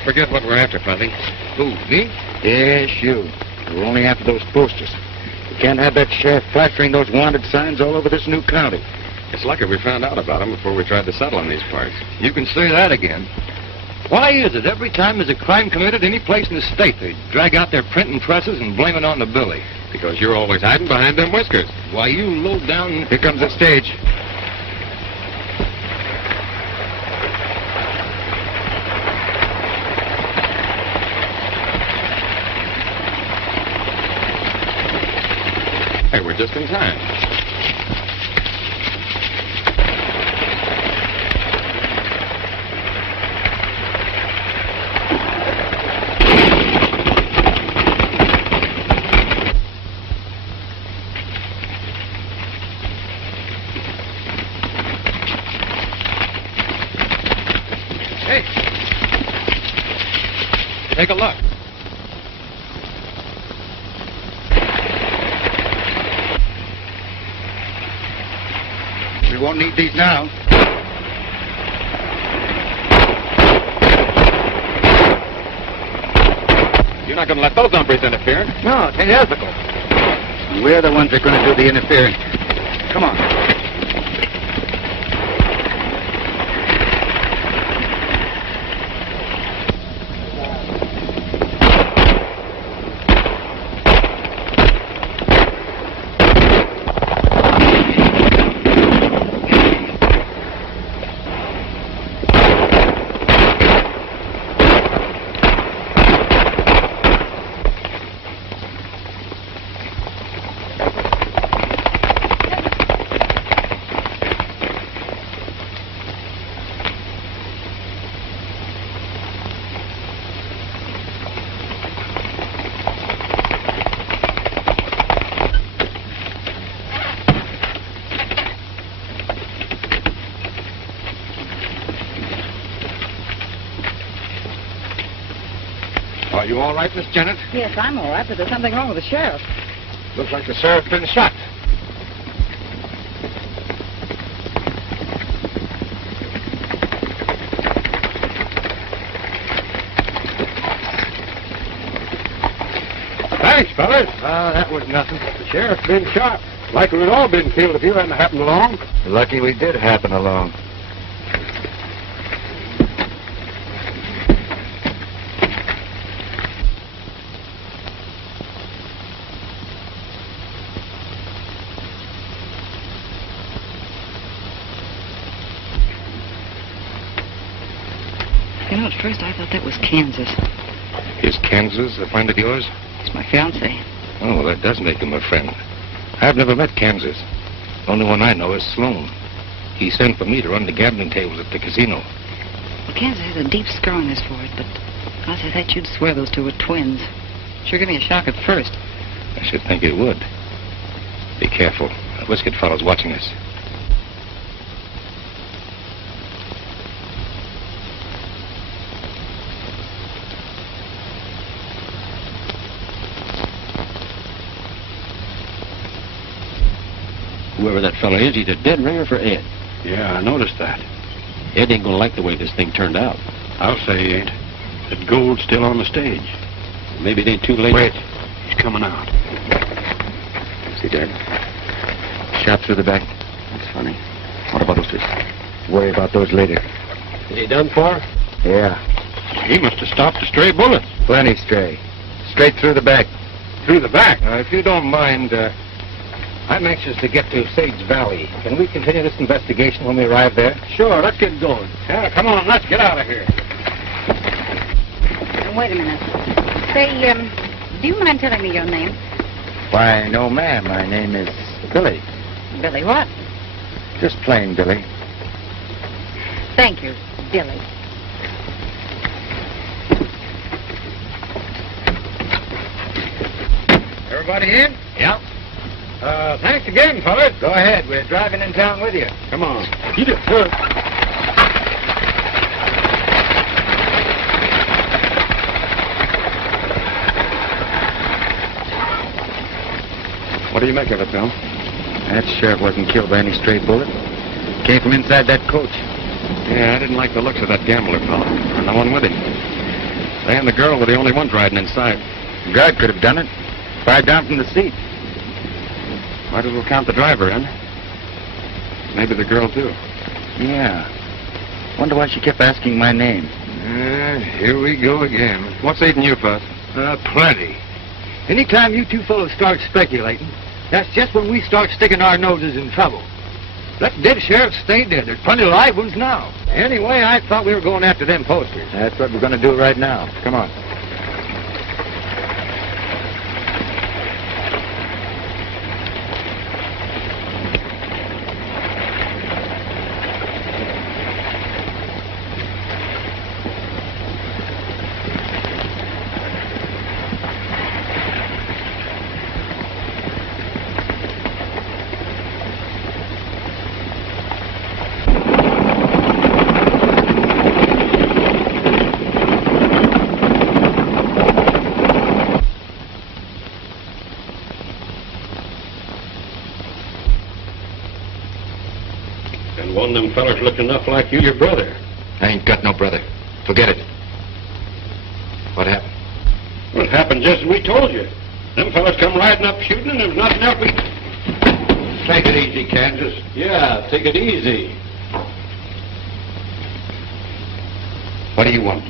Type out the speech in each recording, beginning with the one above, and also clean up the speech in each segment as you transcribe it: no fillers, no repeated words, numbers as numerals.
don't forget what we're after, Fuzzy. Who, me? Yes, you. We're only after those posters. We can't have that sheriff flashing those wanted signs all over this new county. It's lucky we found out about them before we tried to settle in these parts. You can say that again. Why is it every time there's a crime committed any place in the state, they drag out their printing presses and blame it on the Billy? Because you're always hiding behind them whiskers. Why, you low down... Here comes the stage. Hey, we're just in time. Hey! Take a look. We won't need these now. You're not going to let those hombres interfere. No, it's unethical. We're the ones that are going to do the interfering. Come on. Are you all right, Miss Janet? Yes, I'm all right, but there's something wrong with the sheriff. Looks like the sheriff's been shot. Thanks, fellas. That was nothing. The sheriff's been shot. Like we'd all been killed if you hadn't happened along. Lucky we did happen along. You know, at first I thought that was Kansas. Is Kansas a friend of yours? It's my fiancé. Oh, that does make him a friend. I've never met Kansas. The only one I know is Sloan. He sent for me to run the gambling tables at the casino. Well, Kansas has a deep scar on his forehead, but I say that you'd swear those two were twins. Sure gave me a shock at first. I should think it would. Be careful. That whiskered fellow's watching us. Whoever that fella is, he's a dead ringer for Ed. Yeah, I noticed that. Ed ain't gonna like the way this thing turned out. I'll say he ain't. That gold's still on the stage. Maybe it ain't too late. Wait. He's coming out. Is he dead? Shot through the back. That's funny. What about those two? Worry about those later. Is he done for? Yeah. He must have stopped a stray bullet. Plenty stray. Straight through the back. Through the back. If you don't mind, I'm anxious to get to Sage Valley. Can we continue this investigation when we arrive there? Sure, let's get going. Yeah, come on, let's get out of here. Wait a minute. Say, do you mind telling me your name? Why, no, ma'am. My name is Billy. Billy what? Just plain Billy. Thank you, Billy. Everybody in? Yeah. Thanks again, fellas. Go ahead. We're driving in town with you. Come on. You just first. What do you make of it, Bill? That sheriff wasn't killed by any stray bullet. Came from inside that coach. Yeah, I didn't like the looks of that gambler fellow. And the one with him. They and the girl were the only ones riding inside. The guard could have done it. Fired down from the seat. Might as well count the driver in. Maybe the girl, too. Yeah. Wonder why she kept asking my name. Here we go again. What's eating you, Bud? Plenty. Anytime you two fellows start speculating, that's just when we start sticking our noses in trouble. Let dead sheriffs stay dead. There's plenty of live ones now. Anyway, I thought we were going after them posters. That's what we're going to do right now. Come on. And one of them fellers looked enough like you, your brother. I ain't got no brother. Forget it. What happened? Well, it happened just as we told you. Them fellas come riding up shooting, and there was nothing else we... Take it easy, Kansas. Yeah, take it easy. What do you want?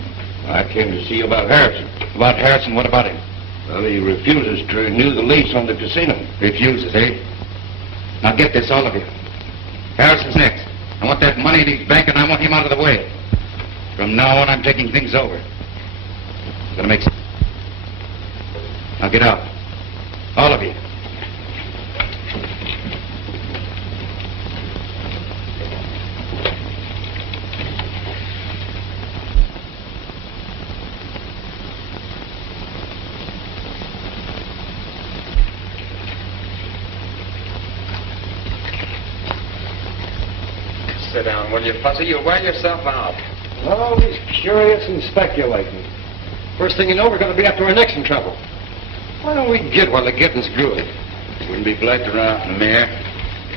I came to see you about Harrison. About Harrison, what about him? Well, he refuses to renew the lease on the casino. Refuses, eh? Now get this, all of you. Harrison's next. I want that money in his bank, and I want him out of the way. From now on, I'm taking things over. I'm gonna make... Now get out. All of you. Sit down, will you, Fuzzy? You'll wear yourself out. Always curious and speculating. First thing you know, we're going to be after our necks in trouble. Why don't we get while the getting's good? Wouldn't be blacked around, Mayor.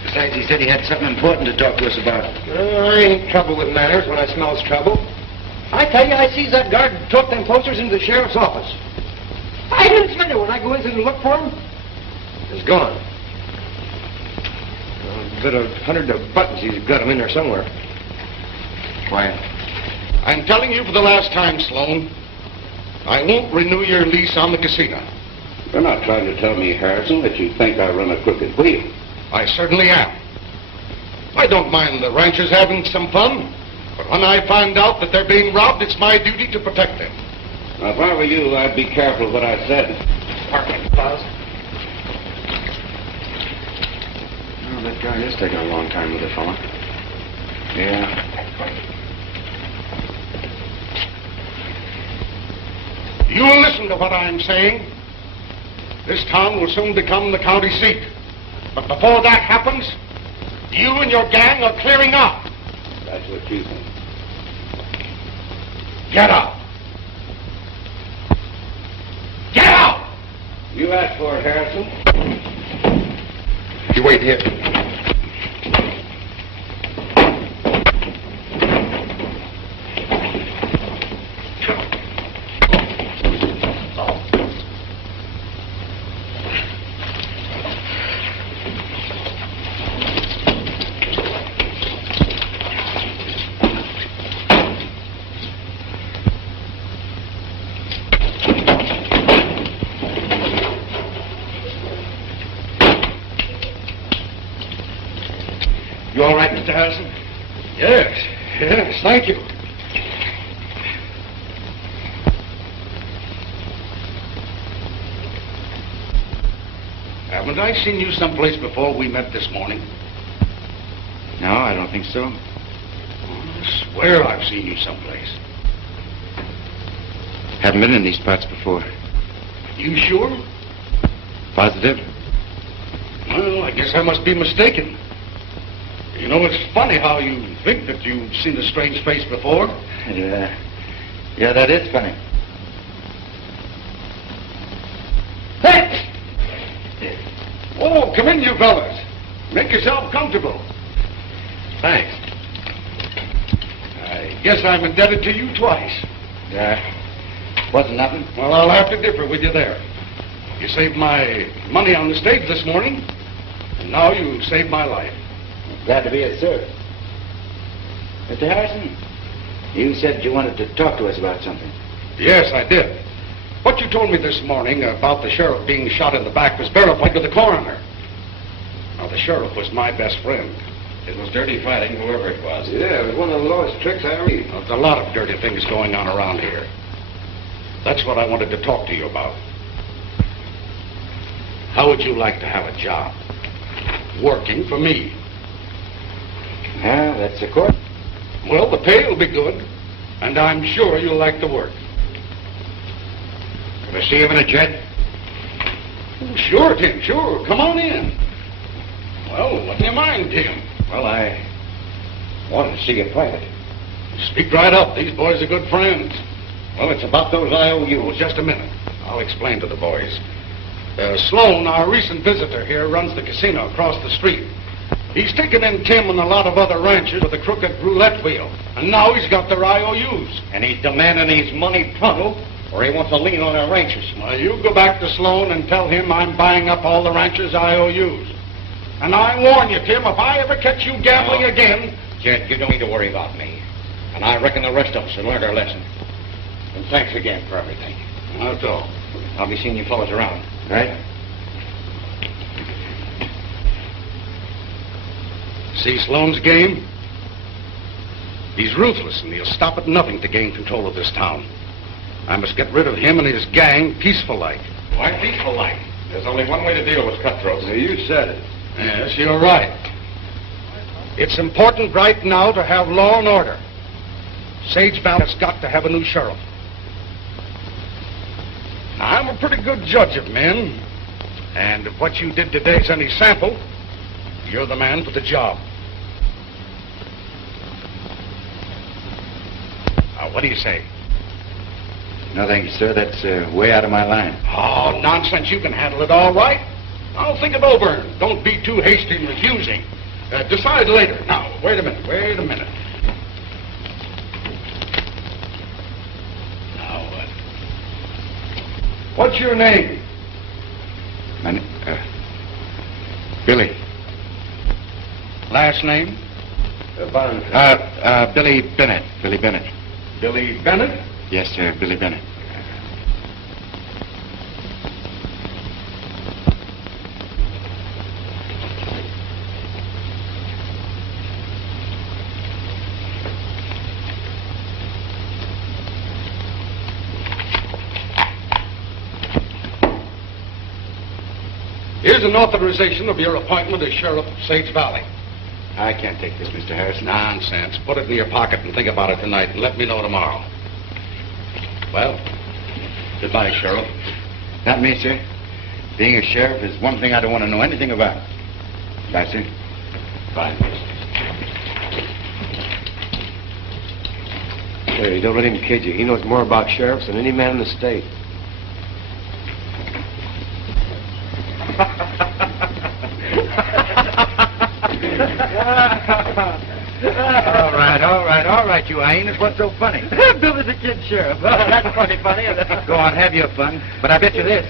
Besides, he said he had something important to talk to us about. I ain't trouble with manners when I smells trouble. I tell you, I sees that guard took them posters into the sheriff's office. 5 minutes later, when I go in to look for them, it's gone. Bit of 100 of buttons, he's got them in there somewhere. Quiet. I'm telling you for the last time, Sloan, I won't renew your lease on the casino. You're not trying to tell me, Harrison, that you think I run a crooked wheel. I certainly am. I don't mind the ranchers having some fun, but when I find out that they're being robbed, it's my duty to protect them. Now, if I were you, I'd be careful what I said. Parking, Buzz. Well, that guy is taking a long time with the fella. Yeah. You'll listen to what I'm saying. This town will soon become the county seat. But before that happens, you and your gang are clearing out. That's what you think. Get out. Get out! You asked for it, Harrison. You wait here. You all right, Mr. Harrison? Yes, thank you. Haven't I seen you someplace before we met this morning? No, I don't think so. I swear I've seen you someplace. Haven't been in these parts before. You sure? Positive? Well, I guess I must be mistaken. You know, it's funny how you think that you've seen a strange face before. Yeah. Yeah, that is funny. Hey! Oh, come in, you fellas. Make yourself comfortable. Thanks. I guess I'm indebted to you twice. Yeah. Wasn't nothing. Well, I'll have to differ with you there. You saved my money on the stage this morning, and now you saved my life. Glad to be of service. Mr. Harrison, you said you wanted to talk to us about something. Yes, I did. What you told me this morning about the sheriff being shot in the back was verified with the coroner. Now, the sheriff was my best friend. It was dirty fighting, whoever it was. Yeah, it was one of the lowest tricks I ever used. There's a lot of dirty things going on around here. That's what I wanted to talk to you about. How would you like to have a job? Working for me. Well, that's the court. Well, the pay will be good, and I'm sure you'll like the work. Can I see you in a jet? Sure, Tim, sure. Come on in. Well, what's in your mind, Tim? Well, I wanted to see you private. Speak right up. These boys are good friends. Well, it's about those IOUs. Just a minute. I'll explain to the boys. Sloan, our recent visitor here, runs the casino across the street. He's taken in Tim and a lot of other ranchers with a crooked roulette wheel. And now he's got their IOUs. And he's demanding his money pronto, or he wants a lien on our ranchers. Well, you go back to Sloan and tell him I'm buying up all the ranchers' IOUs. And I warn you, Tim, if I ever catch you gambling again... Jed, you don't need to worry about me. And I reckon the rest of us have learned our lesson. And thanks again for everything. That's all. I'll be seeing you fellows around. Right? See Sloan's game? He's ruthless, and he'll stop at nothing to gain control of this town. I must get rid of him and his gang peaceful-like. Why peaceful-like? There's only one way to deal with cutthroats. Yeah, you said it. Yes, you're right. It's important right now to have law and order. Sage Valley has got to have a new sheriff. Now, I'm a pretty good judge of men, and if what you did today is any sample, you're the man for the job. Now, what do you say? No, thank you, sir. That's way out of my line. Oh, nonsense. You can handle it all right. I'll think it over. Don't be too hasty in refusing. Decide later. Now, wait a minute. Now, what's your name? Billy. Last name? Billy Bennett. Billy Bennett. Billy Bennett? Yes, sir, Billy Bennett. Here's an authorization of your appointment as sheriff of Sage Valley. I can't take this, Mr. Harrison. Nonsense. Put it in your pocket and think about it tonight and let me know tomorrow. Well, goodbye, Sheriff. Not me, sir. Being a sheriff is one thing I don't want to know anything about. Bye, sir. Bye. Hey, don't let him kid you. He knows more about sheriffs than any man in the state. All right, you hyenas. What's so funny? Billy's a kid sheriff. That's funny. Go on, have your fun. But I bet you this.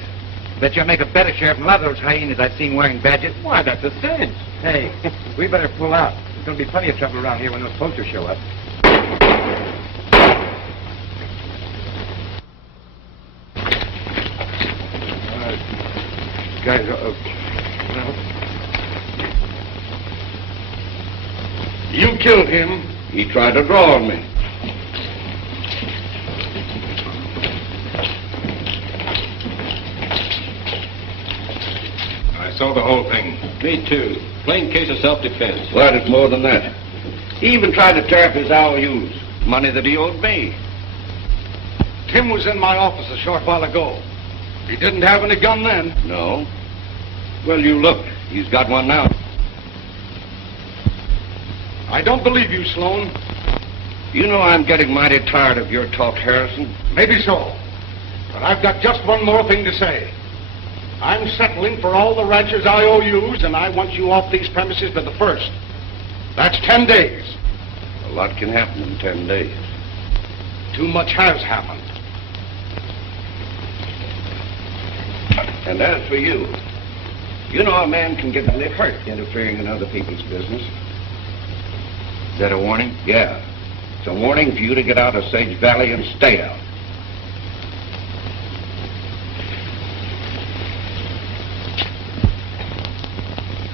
Bet you'll make a better sheriff than a lot of those hyenas I've seen wearing badges. Why, that's a cinch. Hey, we better pull out. There's going to be plenty of trouble around here when those posters show up. Guys, You killed him. He tried to draw on me. I saw the whole thing. Me too. Plain case of self-defense. Well, it's more than that. He even tried to tear up his IOUs, money that he owed me. Tim was in my office a short while ago. He didn't have any gun then. No. Well, you look. He's got one now. I don't believe you, Sloan. You know I'm getting mighty tired of your talk, Harrison. Maybe so. But I've got just one more thing to say. I'm settling for all the ranchers' IOUs, and I want you off these premises by the 1st. That's 10 days. A lot can happen in 10 days. Too much has happened. And as for you, you know a man can get badly hurt interfering in other people's business. Is that a warning? Yeah. It's a warning for you to get out of Sage Valley and stay out.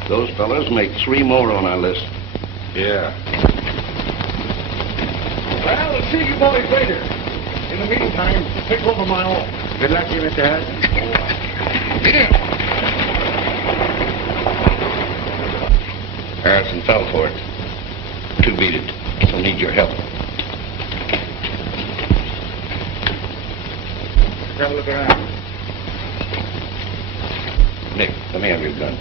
Those fellas make 3 more on our list. Yeah. Well, we'll see you boys later. In the meantime, take over my office. Good luck to you, Mr. Harrison. Harrison fell for it. 2 beat it. He'll need your help. Have a look around. Nick, let me have your gun.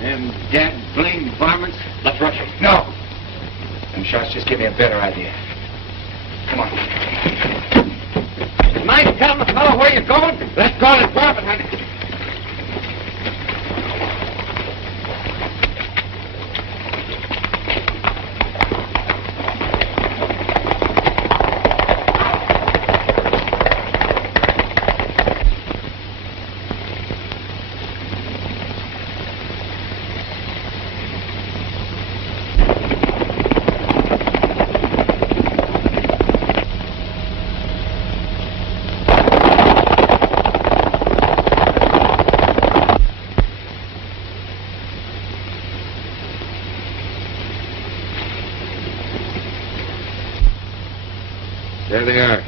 Them dead blamed varmints. Let's rush him. No. Them shots just give me a better idea. Come on. Mind telling the fellow where you're going? Let's call it profit, honey. There they are.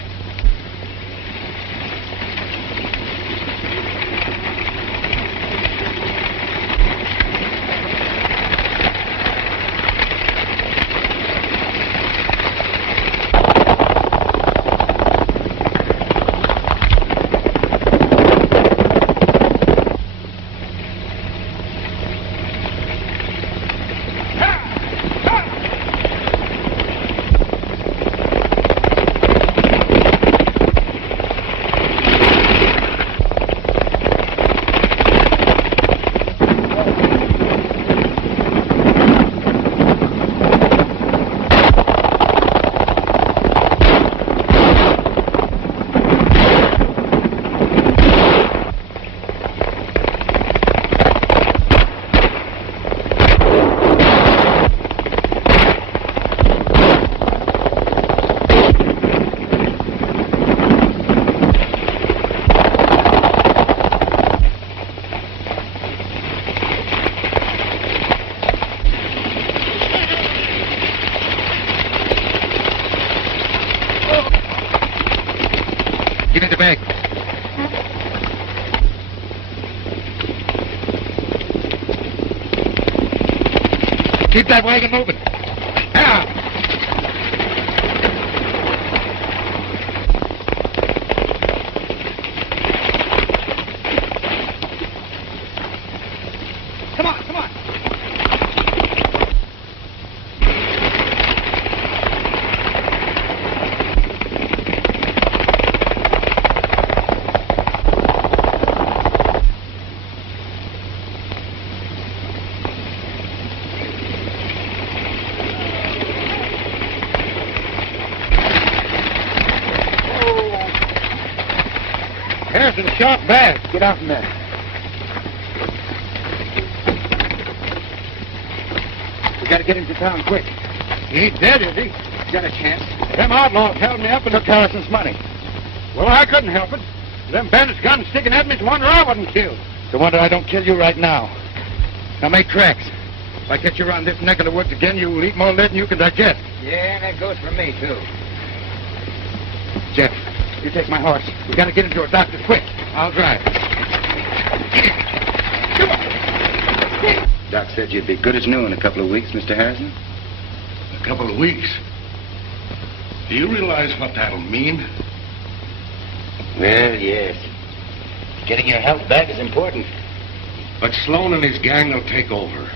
Give me the bag. Keep that wagon moving. Now. Come on, come on. Harrison shot bad. Get out from there. We gotta get into town quick. He ain't dead, is he? Got a chance. Them outlaws held me up and took Harrison's money. Well, I couldn't help it. Them bandits guns sticking at me is wonder I wasn't killed. No wonder I don't kill you right now. Now make tracks. If I catch you around this neck of the woods again, you'll eat more lead than you can digest. Yeah, that goes for me, too. Jeff, you take my horse. We gotta get into a doctor quick. I'll drive. Come on. Doc said you'd be good as new in a couple of weeks, Mr. Harrison. A couple of weeks. Do you realize what that'll mean? Well, yes. Getting your health back is important. But Sloan and his gang will take over.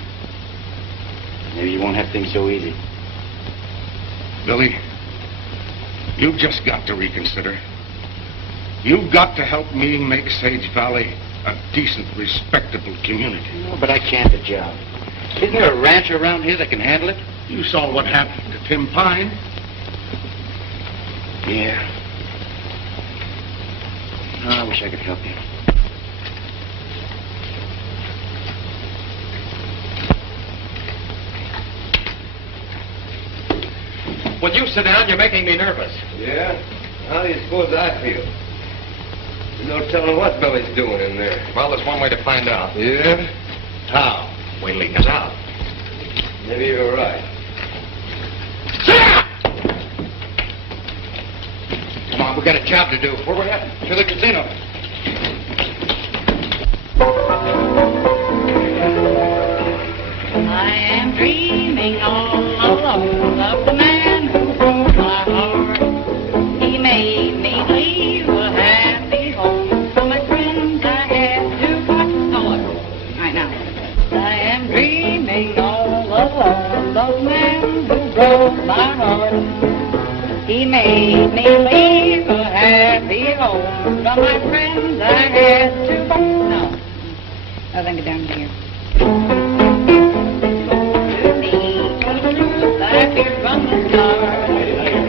Maybe you won't have things so easy. Billy, you've just got to reconsider. You've got to help me make Sage Valley a decent, respectable community. No, but I can't the job. Isn't there a ranch around here that can handle it? You saw what happened to Tim Pine. Yeah. Oh, I wish I could help you. Will you sit down? You're making me nervous. Yeah? How do you suppose I feel? There's no telling what Billy's doing in there. Well, there's one way to find out. Yeah? How? Wait till he comes out. Maybe you're right. Sit down! Come on, we got a job to do. Where we heading? To the casino. I am dreaming all alone of the man who broke my heart. He made me leave a happy home for my friends I had to part. All right, now. I am dreaming all alone of the man who broke my heart. He made me leave a happy home from my friends I had to part. No. I think it down here.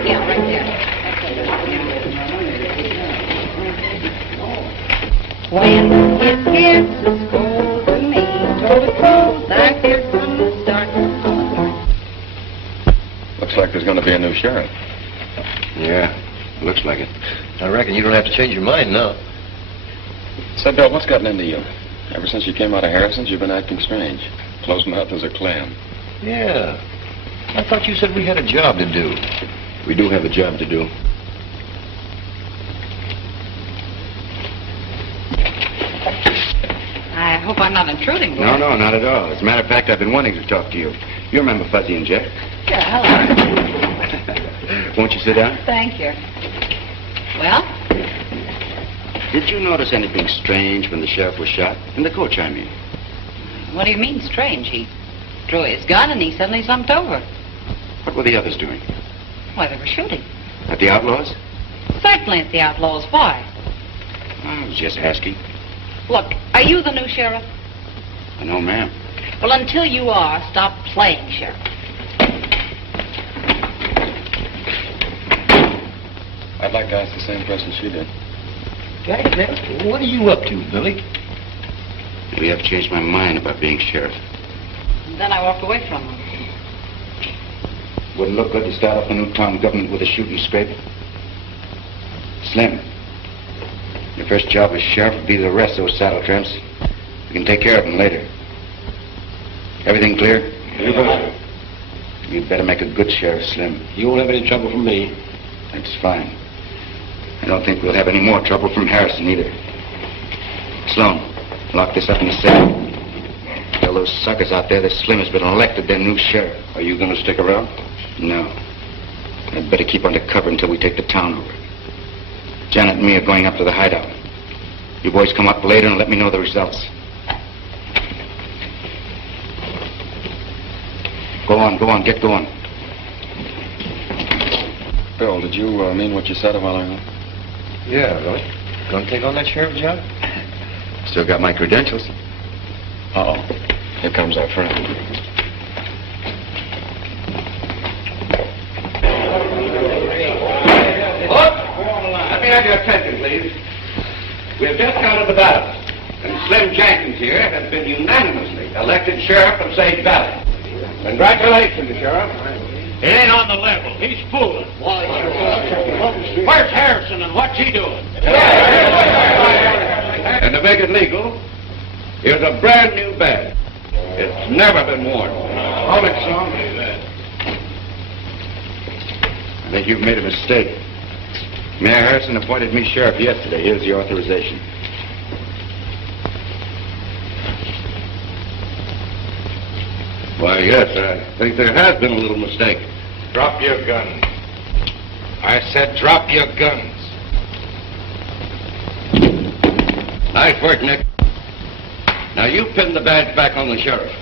Yeah, right there. When his kisses cold to me, told the truth like they're from the start. Looks like there's going to be a new sheriff. Yeah, looks like it. I reckon you don't have to change your mind now. Say, Bill, what's gotten into you? Ever since you came out of Harrison's, you've been acting strange. Close-mouthed as a clam. Yeah. I thought you said we had a job to do. We do have a job to do. I hope I'm not intruding. No, not at all. As a matter of fact, I've been wanting to talk to you. You remember Fuzzy and Jack? Yeah, hello. Won't you sit down? Thank you. Well? Did you notice anything strange when the sheriff was shot? In the coach, I mean. What do you mean, strange? He drew his gun and he suddenly slumped over. What were the others doing? Why, they were shooting. At the outlaws? Certainly at the outlaws. Why? I was just asking. Look, are you the new sheriff? No, ma'am. Well, until you are, stop playing sheriff. I'd like to ask the same question she did. What are you up to, Billy? Maybe I've changed my mind about being sheriff. And then I walked away from him. Wouldn't look good to start off the new town government with a shooting scrape. Slim, your first job as sheriff would be to arrest those saddle tramps. We can take care of them later. Everything clear? You'd better make a good sheriff, Slim. You won't have any trouble from me. That's fine. I don't think we'll have any more trouble from Harrison either. Sloan, lock this up in the safe. Tell those suckers out there that Slim has been elected their new sheriff. Are you going to stick around? No. I'd better keep under cover until we take the town over. Janet and me are going up to the hideout. You boys come up later and let me know the results. Go on, get going. Bill, did you mean what you said a while ago? Yeah, Billy. Gonna take on that sheriff job? Still got my credentials. Uh-oh. Here comes our friend. Let me have your attention, please. We have just counted the ballots, and Slim Jenkins here has been unanimously elected sheriff of Sage Valley. Congratulations, Sheriff. It ain't on the level. He's fooling. Where's Harrison and what's he doing? And to make it legal, here's a brand new badge. It's never been worn. Hold it, Sloan. I think you've made a mistake. Mayor Harrison appointed me sheriff yesterday. Here's the authorization. Why, yes, I think there has been a little mistake. Drop your gun. I said drop your guns. Nice work, Nick. Now you pin the badge back on the sheriff.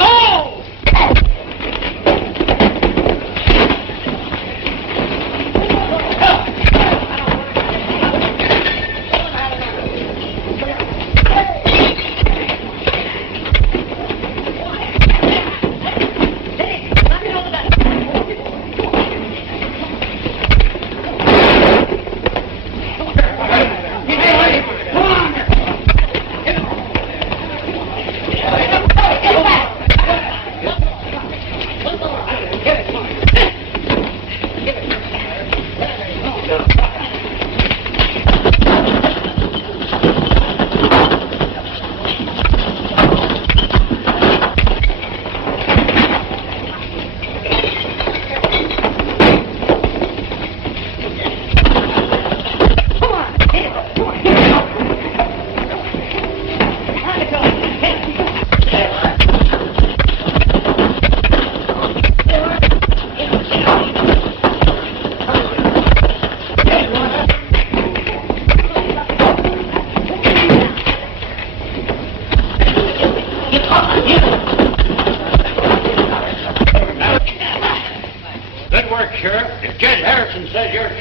Oh!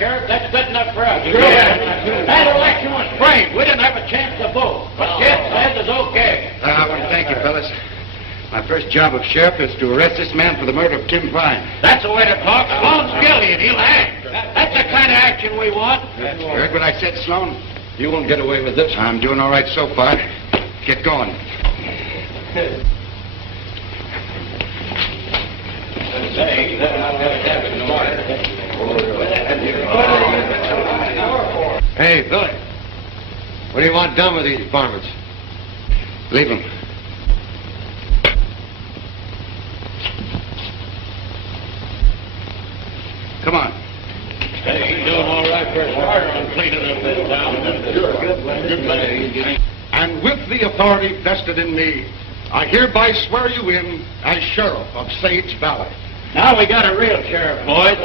Sheriff. That's good enough for us. That election was framed. We didn't have a chance to vote. But Kid says it's okay. I want to thank you, fellas. My first job of sheriff is to arrest this man for the murder of Tim Fine. That's the way to talk. Sloan's guilty and he'll hang. That's the kind of action we want. You heard what I said, Sloan? You won't get away with this. I'm doing all right so far. Get going. Hey, Billy. What do you want done with these varmints? Leave him. Come on. Hey, he's doing all right for a starter on cleaning up this town. And with the authority vested in me, I hereby swear you in as sheriff of Sage Valley. Now we got a real sheriff, boys.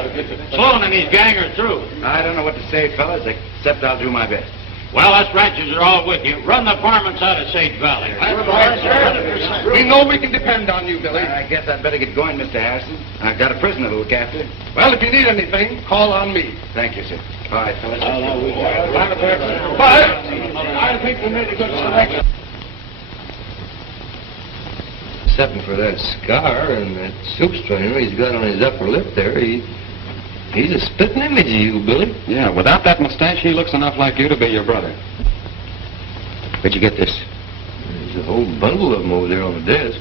Sloan and his gang are through. I don't know what to say, fellas, except I'll do my best. Well, us ranchers are all with you. Run the varmints out of Sage Valley. We know we can depend on you, Billy. I guess I'd better get going, Mr. Harrison. I've got a prisoner to look after. Well, if you need anything, call on me. Thank you, sir. All right, fellas. But I think we made a good selection. Except for that scar and that soup strainer he's got on his upper lip there, he's a spitting image of you, Billy. Yeah, without that mustache, he looks enough like you to be your brother. Where'd you get this? There's a whole bundle of them over there on the desk.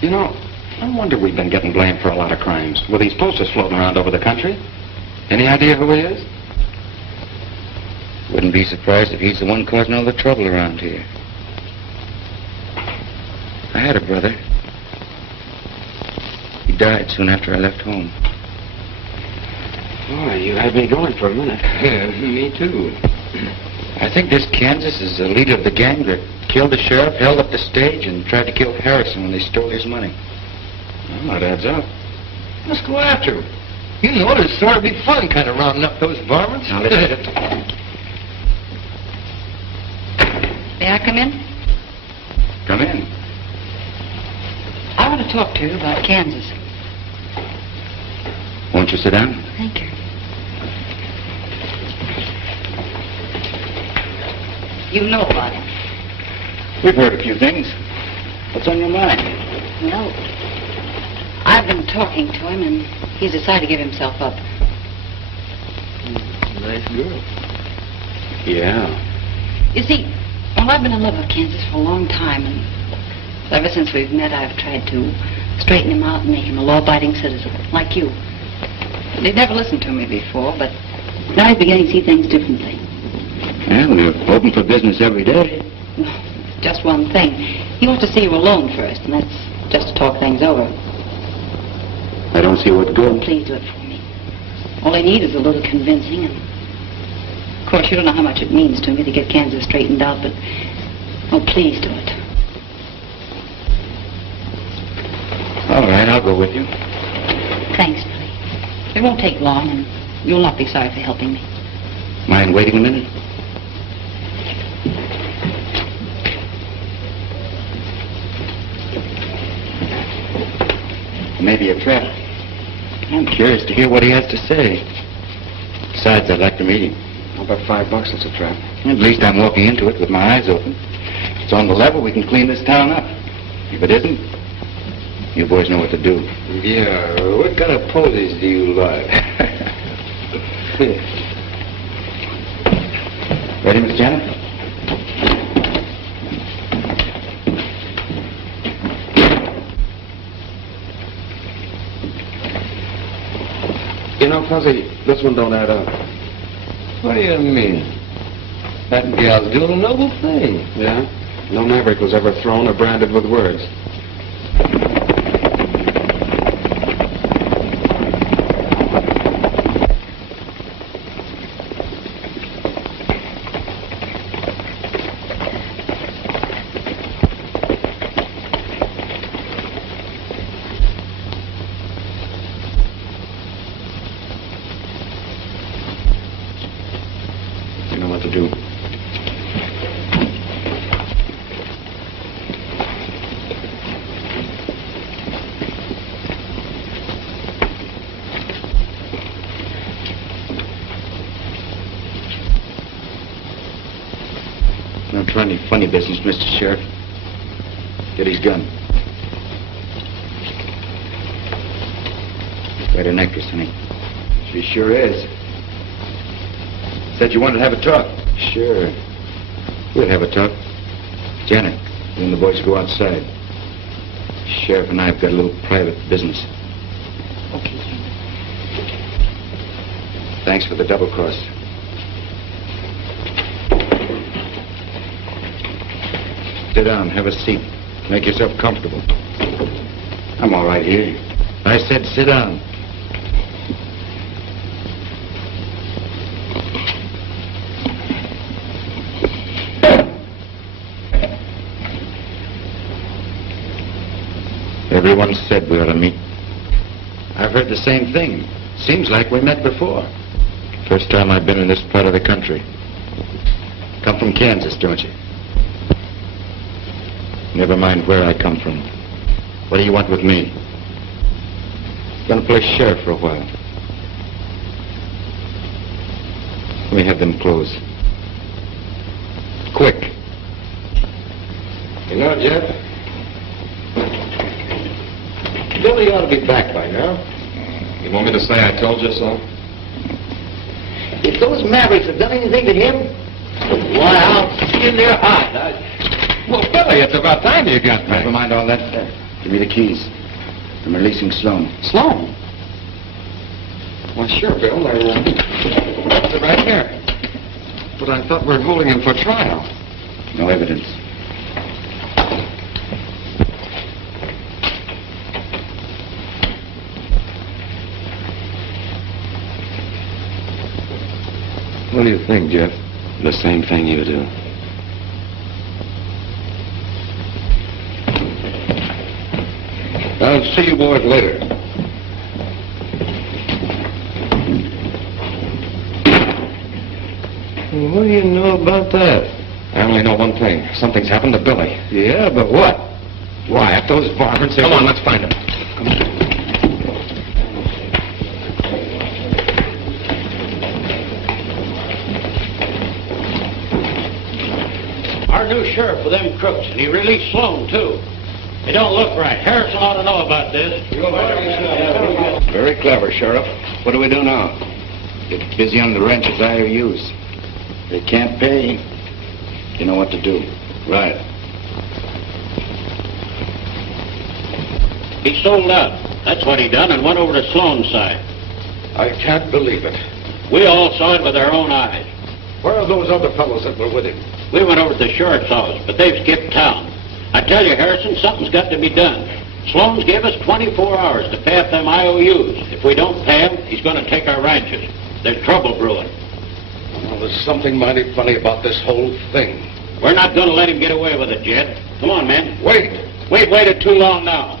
You know, I wonder we've been getting blamed for a lot of crimes with these posters floating around over the country. Any idea who he is? Wouldn't be surprised if he's the one causing all the trouble around here. I had a brother. He died soon after I left home. Oh, you had me going for a minute. Yeah, me too. I think this Kansas is the leader of the gang that killed the sheriff, held up the stage, and tried to kill Harrison when they stole his money. Well, that adds up. Let's go after him. You know, it'd sort of be fun kind of rounding up those varmints. Now, listen. May I come in? Come in. I want to talk to you about Kansas. Won't you sit down? Thank you. You know about him. We've heard a few things. What's on your mind? Well, I've been talking to him, and he's decided to give himself up. Nice girl. Yeah. You see, well, I've been in love with Kansas for a long time, and ever since we've met, I've tried to straighten him out and make him a law-abiding citizen, like you. They'd never listened to me before, but now he's beginning to see things differently. Well, we're open for business every day. Just one thing. He wants to see you alone first, and that's just to talk things over. I don't see what good. Please do it for me. All I need is a little convincing, and of course, you don't know how much it means to me to get Kansas straightened out, but oh, please do it. All right, I'll go with you. Thanks, Billy. It won't take long, and you'll not be sorry for helping me. Mind waiting a minute? Maybe a trap. I'm curious to hear what he has to say. Besides, I'd like to meet him. How about $5? It's a trap. At least I'm walking into it with my eyes open. If it's on the level, we can clean this town up. If it isn't, you boys know what to do. Yeah, what kind of poses do you like? Ready, Miss Janet? You know, Fuzzy, this one don't add up. What do you mean? That gal's doing a noble thing. Yeah? No maverick was ever thrown or branded with words. You know what to do. Don't try any funny business, Mr. Sheriff. Get his gun. Quite an actress, honey. She sure is. Said you wanted to have a talk. Sure. We'll have a talk. Janet, you and the boys go outside. Sheriff and I have got a little private business. Okay, Jim. Thanks for the double cross. Sit down, have a seat. Make yourself comfortable. I'm all right here. I said sit down. Everyone said we ought to meet. I've heard the same thing. Seems like we met before. First time I've been in this part of the country. Come from Kansas, don't you? Never mind where I come from. What do you want with me? Gonna play sheriff for a while. Let me have them clothes. Quick. You know, Jeff, Billy ought to be back by now. You want me to say I told you so? If those Mavericks have done anything to him, why, I'll skin their hide. Well, Billy, it's about time you got back. Never mind all that. Give me the keys. I'm releasing Sloan. Sloan? Well, sure, Bill. They're right here. But I thought we were holding him for trial. No evidence. What do you think, Jeff? The same thing you do. I'll see you boys later. What do you know about that? I only know one thing. Something's happened to Billy. Yeah, but what? Why, if those varmints... Come on, let's find him. Come on. Our new sheriff with them crooks, and he released Sloan, too. It don't look right. Harrison ought to know about this. Very clever, Sheriff. What do we do now? Get busy on the ranch's IOUs. They can't pay. You know what to do. Right. He sold out. That's what he done, and went over to Sloan's side. I can't believe it. We all saw it with our own eyes. Where are those other fellows that were with him? We went over to the sheriff's office, but they've skipped town. I tell you, Harrison, something's got to be done. Sloan's gave us 24 hours to pay up them IOUs. If we don't pay him, he's going to take our ranches. There's trouble brewing. Well, there's something mighty funny about this whole thing. We're not going to let him get away with it, Jed. Come on, man. Wait! We've waited too long now.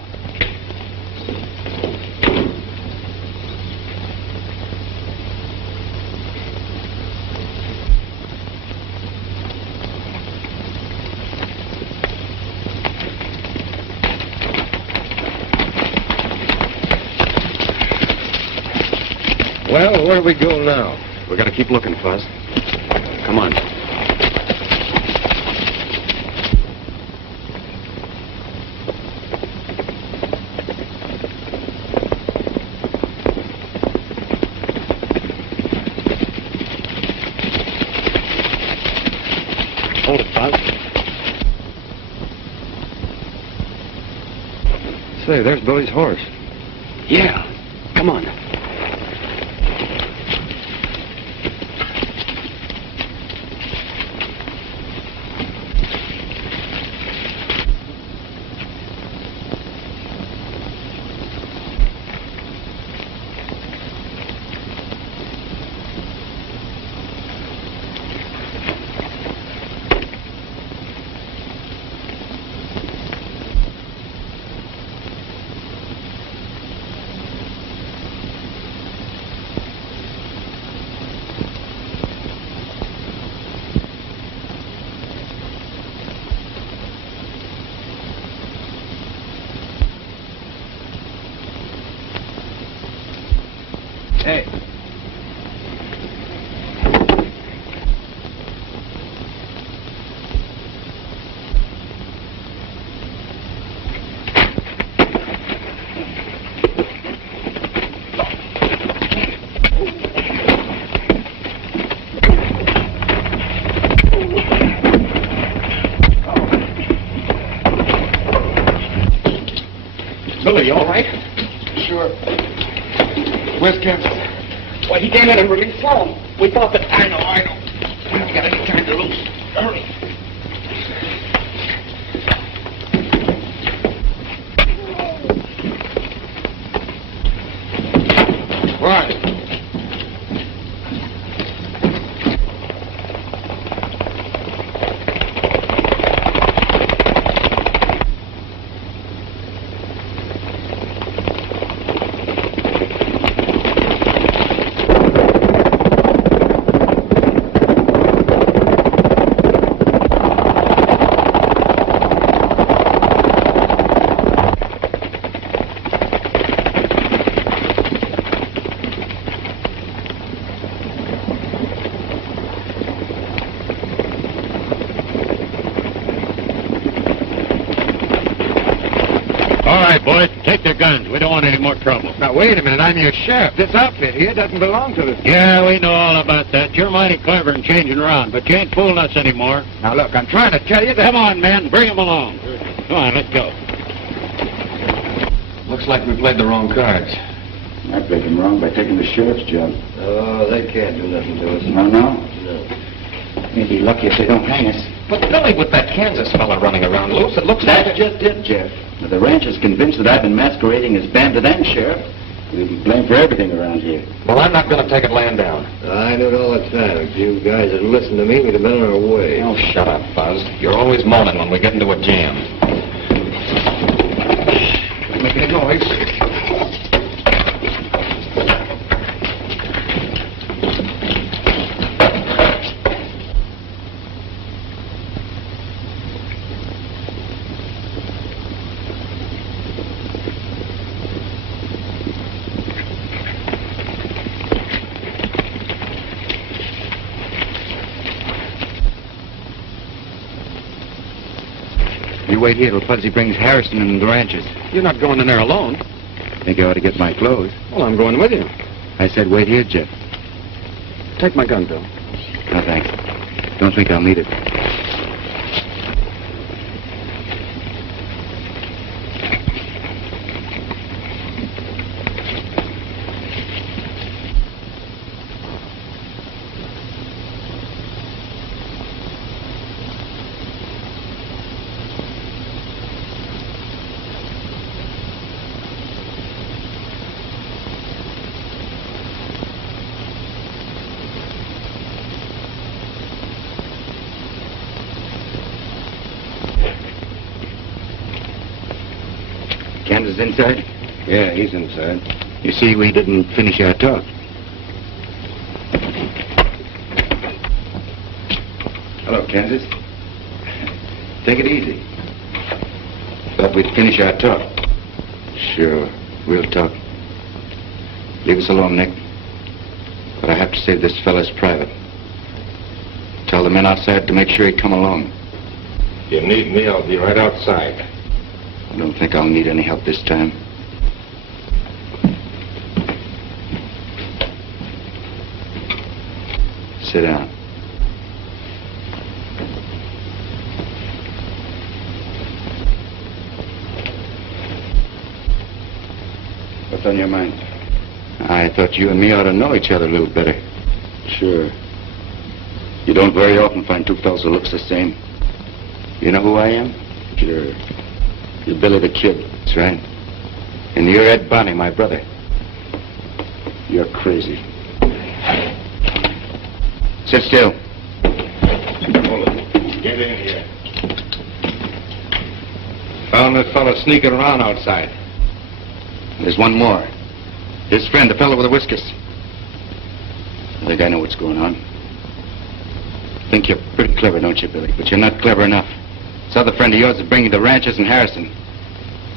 Well, where do we go now? We gotta keep looking, Fuzz. Come on. Hold it, Fuzz. Say, there's Billy's horse. Yeah. Come on. Billy, you all right? Sure. Where's Kansas? Why, he came in and released Sloan. We thought that... I know. We haven't got any time to lose. Hurry. Right. All right, boys, take their guns. We don't want any more trouble. Now, wait a minute. I'm your sheriff. This outfit here doesn't belong to the... Yeah, we know all about that. You're mighty clever in changing around, but you ain't fooling us anymore. Now, look, I'm trying to tell you that... Come on, men. Bring them along. Come on, let's go. Looks like we played the wrong cards. I played them wrong by taking the sheriff's job. Oh, they can't do nothing to us. No? No. We'd be lucky if they don't hang us. But Billy, with that Kansas fella running around loose, it looks like... That's just it, Jeff. Now, the ranch is convinced that I've been masquerading as bandit and sheriff. We'll be blamed for everything around here. Well, I'm not going to take it laying down. I knew it all the time. If you guys had listened to me, we'd have been on our way. Oh, shut up, Fuzz. You're always moaning when we get into a jam. Making a noise. You wait here till Fuzzy brings Harrison and the ranches. You're not going in there alone. Think I ought to get my clothes. Well, I'm going with you. I said wait here, Jeff. Take my gun, Bill. No, thanks. Don't think I'll need it. Kansas inside? Yeah, he's inside. You see, we didn't finish our talk. Hello, Kansas. Take it easy. Thought we'd finish our talk. Sure, we'll talk. Leave us alone, Nick. But I have to say this fella's private. Tell the men outside to make sure he come along. If you need me, I'll be right outside. I don't think I'll need any help this time. Sit down. What's on your mind? I thought you and me ought to know each other a little better. Sure. You don't very often find two fellows who looks the same. You know who I am? Sure. You're Billy the Kid. That's right. And you're Ed Bonnie, my brother. You're crazy. Sit still. Get in here. Found that fellow sneaking around outside. There's one more. His friend, the fellow with the whiskers. I think I know what's going on. Think you're pretty clever, don't you, Billy? But you're not clever enough. This other friend of yours is bringing the ranchers and Harrison.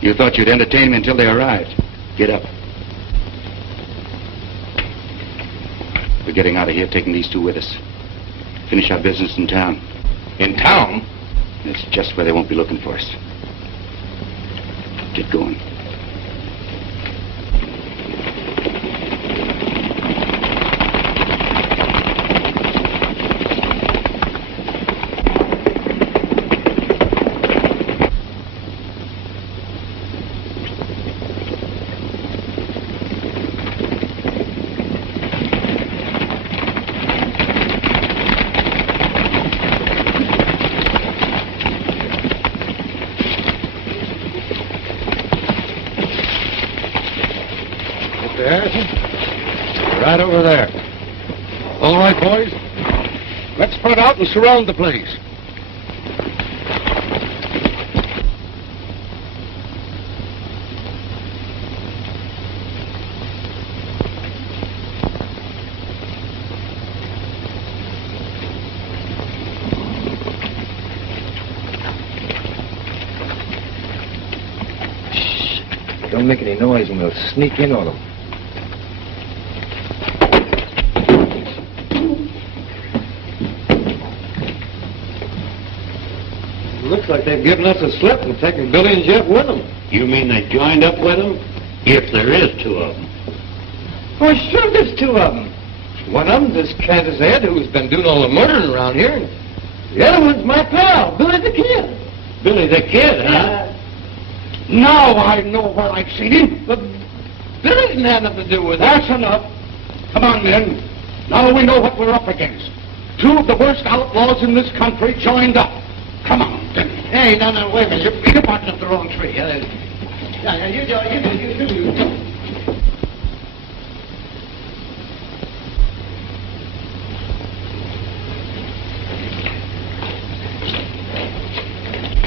You thought you'd entertain them until they arrived. Get up. We're getting out of here, taking these two with us. Finish our business in town. In town? It's just where they won't be looking for us. Get going. Right over there. All right, boys. Let's spread out and surround the place. Don't make any noise and we'll sneak in on them. Looks like they've given us a slip and taken Billy and Jeff with them. You mean they joined up with them? If there is two of them. Oh, sure there's two of them. One of them's this Kansas Ed who's been doing all the murdering around here, and the other one's my pal, Billy the Kid. Billy the Kid, huh? Now I know where I've seen him. But Billy didn't have nothing to do with it. That's enough. Come on, men. Now we know what we're up against. Two of the worst outlaws in this country joined up. Come on, then. Hey, no, wait a minute. You're barking up the wrong tree. You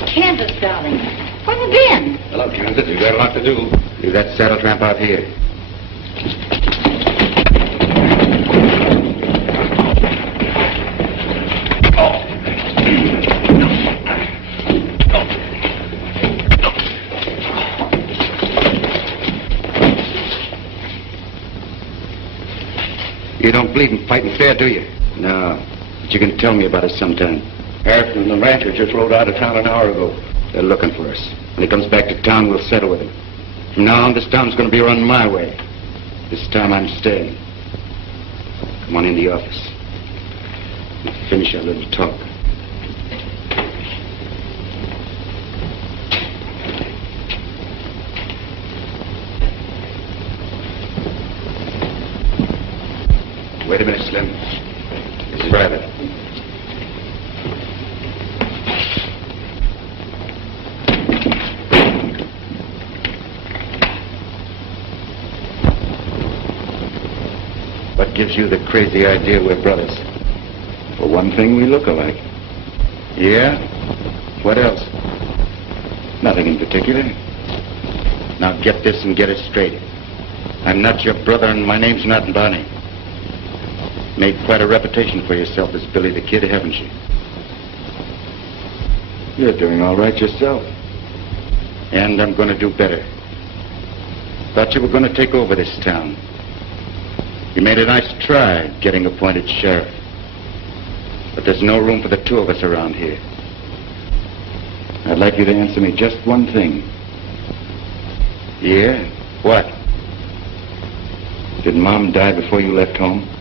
Kansas, darling. What again? Hello, Kansas. You got a lot to do. Leave that saddle tramp out here. You don't believe in fighting fair, do you? No. But you can tell me about it sometime. Harrison and the rancher just rode out of town an hour ago. They're looking for us. When he comes back to town, we'll settle with him. From now on, this town's going to be run my way. This time I'm staying. Come on in the office. We'll finish our little talk. Wait a minute, Slim. This is private. What gives you the crazy idea we're brothers? For one thing, we look alike. Yeah? What else? Nothing in particular. Now get this and get it straight. I'm not your brother and my name's not Bonnie. Made quite a reputation for yourself as Billy the Kid, haven't you? You're doing all right yourself. And I'm going to do better. Thought you were going to take over this town. You made a nice try getting appointed sheriff. But there's no room for the two of us around here. I'd like you to answer me just one thing. Yeah? What? Did Mom die before you left home?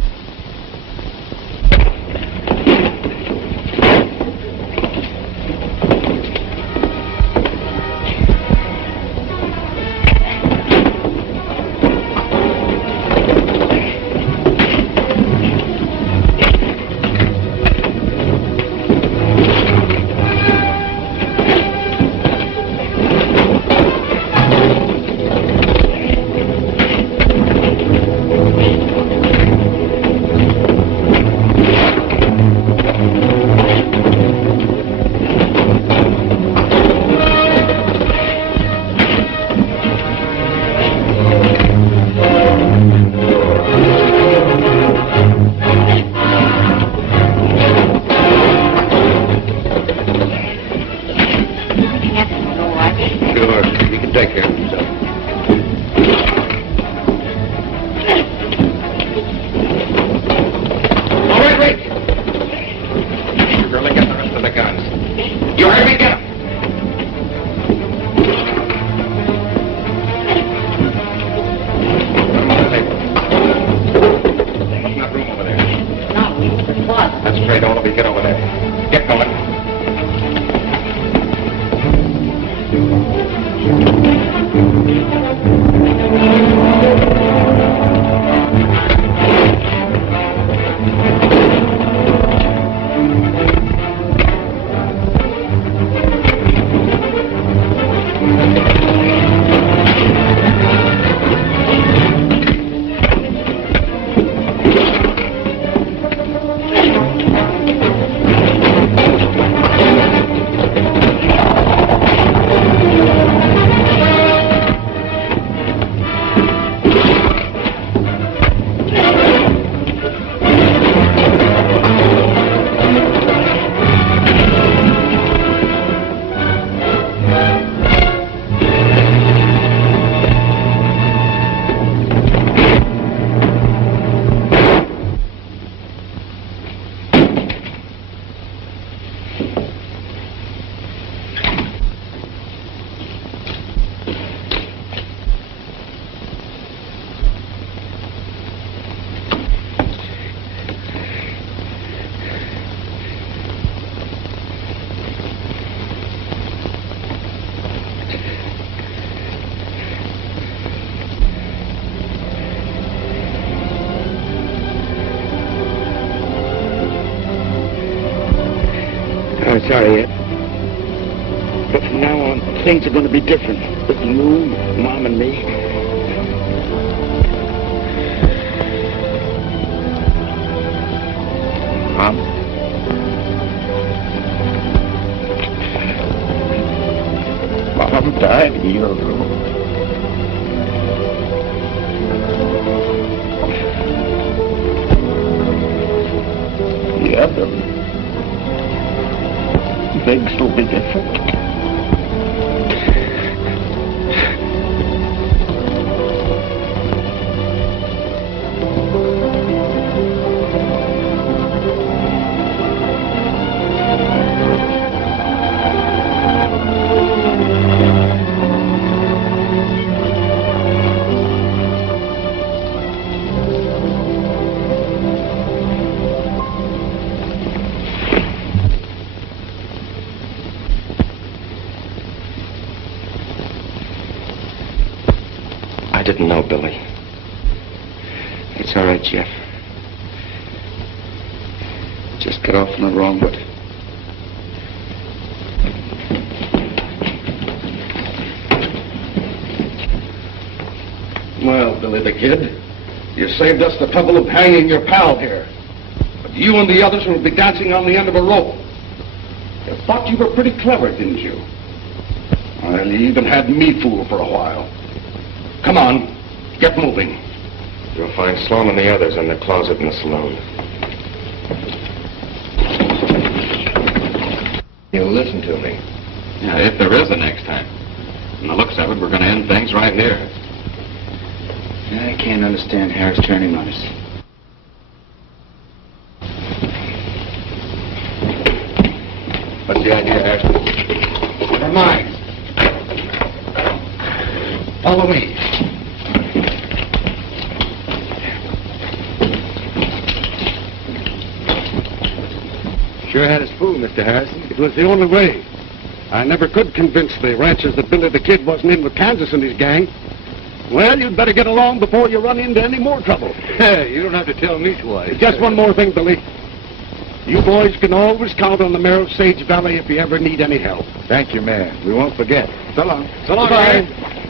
Sorry, Ed. But from now on, things are going to be different. With you, Mom, and me. Mom? Mom died a year ago. Yeah, but things will be different. I didn't know, Billy. It's all right, Jeff. Just got off on the wrong foot. Well, Billy the Kid, you saved us the trouble of hanging your pal here. But you and the others will be dancing on the end of a rope. You thought you were pretty clever, didn't you? Well, you even had me fooled for a while. Come on, get moving. You'll find Sloan and the others in the closet in the saloon. You'll listen to me. Yeah, if there is a next time. From the looks of it, we're going to end things right here. I can't understand Harris turning on us. What's the idea, Ashton? Never mind. Follow me. Sure had us fooled, Mr. Harrison. It was the only way. I never could convince the ranchers that Billy the Kid wasn't in with Kansas and his gang. Well, you'd better get along before you run into any more trouble. Hey, you don't have to tell me twice. Just one more thing, Billy. You boys can always count on the mayor of Sage Valley if you ever need any help. Thank you, man. We won't forget. So long. So long, Goodbye. Harry.